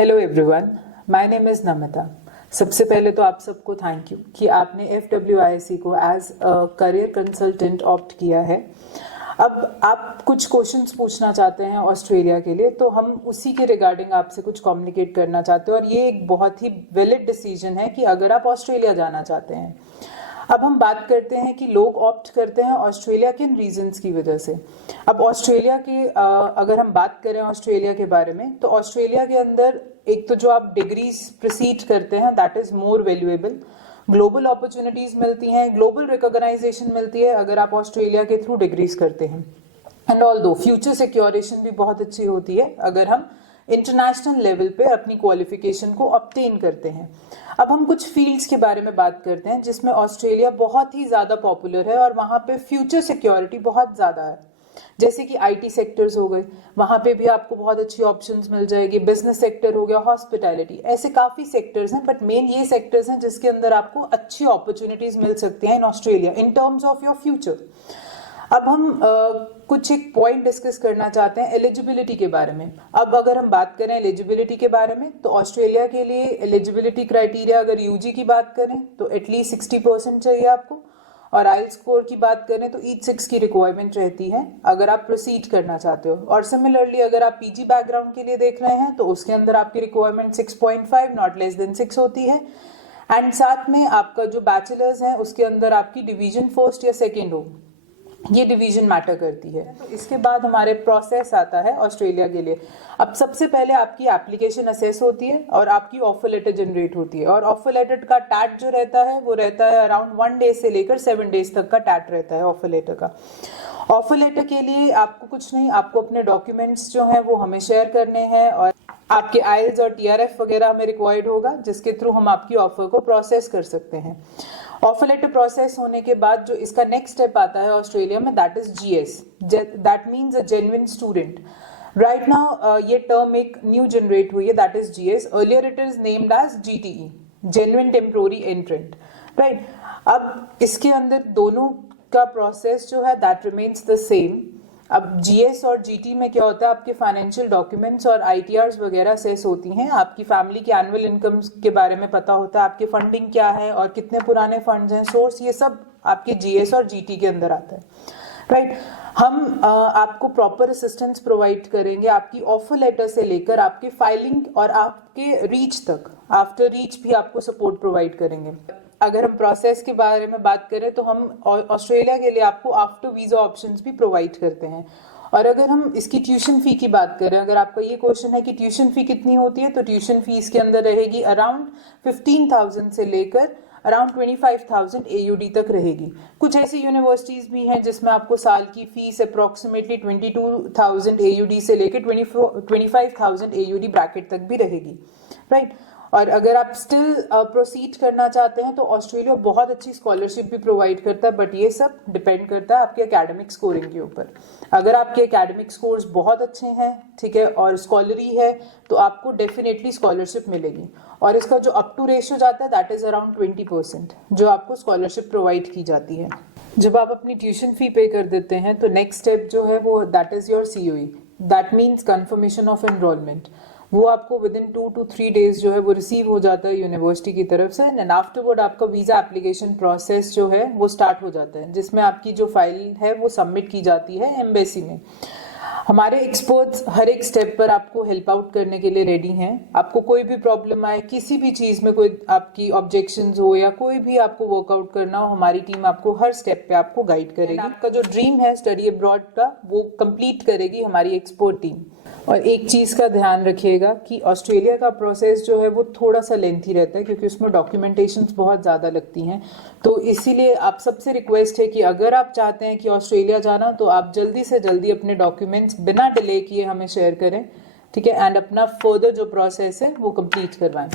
Hello everyone, my name is Namita. सबसे पहले तो आप सबको थैंक यू कि आपने FWIC को as a career consultant opt किया है। अब आप कुछ क्वेश्चंस पूछना चाहते हैं ऑस्ट्रेलिया के लिए, तो हम उसी के रिगार्डिंग आपसे कुछ कम्युनिकेट करना चाहते हैं। और ये एक बहुत ही वैलिड डिसीजन है कि अगर आप ऑस्ट्रेलिया जाना चाहते हैं। अब हम बात करते हैं कि लोग ऑप्ट करते हैं ऑस्ट्रेलिया किन रीजंस की वजह से। अब ऑस्ट्रेलिया के अगर हम बात करें ऑस्ट्रेलिया के बारे में, तो ऑस्ट्रेलिया के अंदर एक तो जो आप डिग्रीज प्रोसीड करते हैं that is more valuable, global opportunities मिलती हैं, ग्लोबल रिकॉग्नाइजेशन मिलती है अगर आप ऑस्ट्रेलिया के थ्रू डिग्रीज करते हैं। एंड ऑल दो फ्यूचर सिक्योरेशन भी बहुत अच्छी होती है अगर हम इंटरनेशनल लेवल पे अपनी क्वालिफिकेशन को ऑब्टेन करते हैं। अब हम कुछ फील्ड्स के बारे में बात करते हैं जिसमें ऑस्ट्रेलिया बहुत ही ज़्यादा पॉपुलर है और वहाँ पे फ्यूचर सिक्योरिटी बहुत ज़्यादा है। जैसे कि IT सेक्टर्स हो गए, वहाँ पे भी आपको बहुत अच्छी ऑप्शंस मिल जाएगी। बिजनेस सेक्टर हो गया, हॉस्पिटैलिटी, ऐसे काफ़ी सेक्टर्स हैं, बट मेन ये सेक्टर्स हैं जिसके अंदर आपको अच्छी अपॉर्चुनिटीज मिल सकती हैं in Australia in terms of your future. अब हम कुछ एक पॉइंट डिस्कस करना चाहते हैं एलिजिबिलिटी के बारे में। अब अगर हम बात करें एलिजिबिलिटी के बारे में, तो ऑस्ट्रेलिया के लिए एलिजिबिलिटी क्राइटेरिया अगर UG की बात करें तो एटलीस्ट 60% चाहिए आपको, और IELTS स्कोर की बात करें तो EAT-6 की रिक्वायरमेंट रहती है अगर आप प्रोसीड करना चाहते हो। और सिमिलरली अगर आप PG बैकग्राउंड के लिए देख रहे हैं तो उसके अंदर आपकी रिक्वायरमेंट 6.5 नॉट लेस देन 6 होती है। एंड साथ में आपका जो बैचलर्स है उसके अंदर आपकी डिवीजन फर्स्ट या सेकेंड हो, ये डिवीजन मैटर करती है। तो इसके बाद हमारे प्रोसेस आता है ऑस्ट्रेलिया के लिए। अब सबसे पहले आपकी एप्लीकेशन असेस होती है और आपकी ऑफर लेटर जनरेट होती है। और ऑफर लेटर का टैट जो रहता है वो रहता है अराउंड 1 डे से लेकर 7 डेज तक का टैट रहता है ऑफर लेटर का। ऑफर लेटर के लिए आपको कुछ नहीं, आपको अपने डॉक्यूमेंट्स जो हैं वो हमें शेयर करने हैं और आपके IELTS और TRF वगैरह हमें रिक्वायर्ड होगा, जिसके थ्रू हम आपकी ऑफर को प्रोसेस कर सकते हैं। ऑफर लेटर प्रोसेस होने के बाद जो इसका नेक्स्ट स्टेप आता है ऑस्ट्रेलिया में that is GS, that means a genuine student. Right now ये टर्म एक न्यू जनरेट हुई है that is GS। Earlier it is named as GTE, genuine temporary entrant. Right, अब इसके अंदर दोनों का प्रोसेस जो है दैट रिमेन्स द सेम। अब GS और GT में क्या होता है, आपके फाइनेंशियल डॉक्यूमेंट्स और ITRs वगैरह सेस होती हैं, आपकी फैमिली की एनुअल इनकम के बारे में पता होता है, आपकी फंडिंग क्या है और कितने पुराने फंड्स हैं, सोर्स, ये सब आपके GS और GT के अंदर आता है। राइट, हम आपको प्रॉपर असिस्टेंस प्रोवाइड करेंगे आपकी ऑफर लेटर से लेकर आपकी फाइलिंग और आपके रीच तक, आफ्टर रीच भी आपको सपोर्ट प्रोवाइड करेंगे। अगर हम प्रोसेस के बारे में बात करें तो हम ऑस्ट्रेलिया के लिए आपको आफ्टर वीजा ऑप्शंस भी प्रोवाइड करते हैं। और अगर हम इसकी ट्यूशन फी की बात करें, अगर आपका ये क्वेश्चन है कि ट्यूशन फी कितनी होती है, तो ट्यूशन फी इसके अंदर रहेगी अराउंड 15,000 से लेकर अराउंड 25,000 AUD तक रहेगी। कुछ ऐसी यूनिवर्सिटीज भी हैं जिसमें आपको साल की फीस अप्रोक्सीमेटली 22,000 AUD से लेकर 25,000 AUD ब्रैकेट तक भी रहेगी। राइट, और अगर आप स्टिल प्रोसीड करना चाहते हैं तो ऑस्ट्रेलिया बहुत अच्छी स्कॉलरशिप भी प्रोवाइड करता है, बट ये सब डिपेंड करता है आपके एकेडमिक स्कोरिंग के ऊपर। अगर आपके एकेडमिक स्कोर्स बहुत अच्छे हैं, ठीक है, और स्कॉलरी है, तो आपको डेफिनेटली स्कॉलरशिप मिलेगी। और इसका जो अप टू रेशियो जाता है दैट इज अराउंड 20% जो आपको स्कॉलरशिप प्रोवाइड की जाती है। जब आप अपनी ट्यूशन फी पे कर देते हैं तो नेक्स्ट स्टेप जो है वो that is your COE, that means confirmation of enrolment. वो आपको विद इन 2 to 3 डेज जो है वो रिसीव हो जाता है यूनिवर्सिटी की तरफ से। एंड आफ्टरवर्ड आपका वीज़ा एप्लीकेशन प्रोसेस जो है वो स्टार्ट हो जाता है, जिसमें आपकी जो फाइल है वो सबमिट की जाती है एम्बेसी में। हमारे एक्सपर्ट्स हर एक स्टेप पर आपको हेल्प आउट करने के लिए रेडी हैं। आपको कोई भी प्रॉब्लम आए, किसी भी चीज़ में कोई आपकी ऑब्जेक्शंस हो या कोई भी आपको वर्कआउट करना हो, हमारी टीम आपको हर स्टेप पे आपको गाइड करेगी। आपका जो ड्रीम है स्टडी अब्रॉड का वो कंप्लीट करेगी हमारी एक्सपर्ट टीम। और एक चीज़ का ध्यान रखिएगा कि ऑस्ट्रेलिया का प्रोसेस जो है वो थोड़ा सा लेंथी रहता है क्योंकि उसमें डॉक्यूमेंटेशंस बहुत ज़्यादा लगती हैं। तो इसीलिए आप सबसे रिक्वेस्ट है कि अगर आप चाहते हैं कि ऑस्ट्रेलिया जाना तो आप जल्दी से जल्दी अपने डॉक्यूमेंट्स बिना डिले किए हमें शेयर करें, ठीक है, एंड अपना फर्दर जो प्रोसेस है वो कंप्लीट करवाएं।